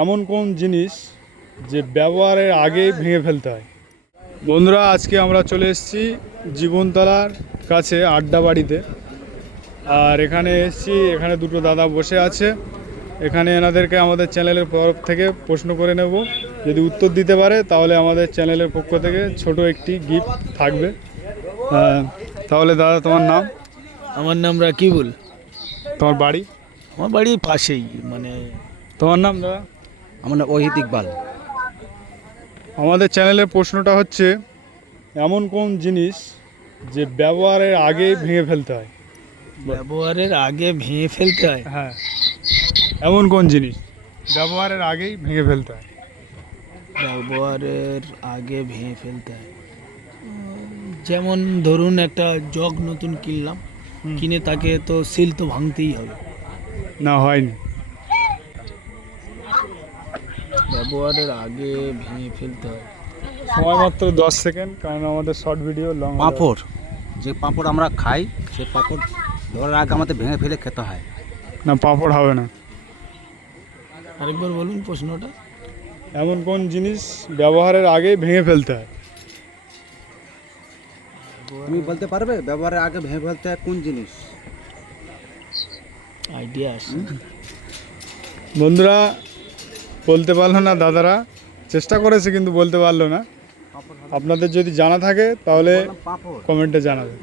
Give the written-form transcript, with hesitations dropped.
এমন কোন জিনিস যে ব্যবহারের আগেই ভেঙে ফেলতে হয়? বন্ধুরা, আজকে আমরা চলে এসেছি জীবনতলার কাছে আড্ডা বাড়িতে। আর এখানে এসেছি, এখানে দুটো দাদা বসে আছে। এখানে এনাদেরকে আমাদের চ্যানেলের তরফ থেকে প্রশ্ন করে নেব। যদি উত্তর দিতে পারে তাহলে আমাদের চ্যানেলের পক্ষ থেকে ছোট একটি গিফট থাকবে। তাহলে দাদা, তোমার নাম? আমার নাম রাকিবুল। তোমার বাড়ি? আমার বাড়ির পাশেই, তোমার নাম দাদা? আমার নাম ওহিদ ইকবাল। আমাদের চ্যানেলের প্রশ্নটা হচ্ছে, এমন কোন জিনিস যে ব্যবহারের আগেই ভেঙে ফেলতে হয়? ব্যবহারের আগে ভেঙে ফেলতে হয়। হ্যাঁ, এমন কোন জিনিস ব্যবহারের আগেই ভেঙে ফেলতে হয়? ব্যবহারের আগে ভেঙে ফেলতে হয়, যেমন ধরুন একটা জগ নতুন কিনলাম, কিনে তাকে তো সিল তো ভাঙতেই হবে। না, হয়নি। ব্যবহারের আগে ভেঙে ফেলতে হয়। সময় মাত্র 10 সেকেন্ড, কারণ আমাদের শর্ট ভিডিও লং। পাঁপড়, যে পাঁপড় আমরা খাই সেই পাঁপড় ধরার আগে আমাদের ভেঙে ফেলে খেতে হয়। না, পাঁপড় হবে না। আরেকবার বলুন প্রশ্নটা। এমন কোন জিনিস ব্যবহারের আগেই ভেঙে ফেলতে হয়? তুমি বলতে পারবে ব্যবহারের আগে ভেঙে ফেলতে হয় কোন জিনিস? আইডিয়া আসে। বন্ধুরা, বলতে পারলো না দাদারা, চেষ্টা করেছে কিন্তু বলতে পারলো না। আপনাদের যদি জানা থাকে তাহলে পাঁপড়। কমেন্টে জানাবেন।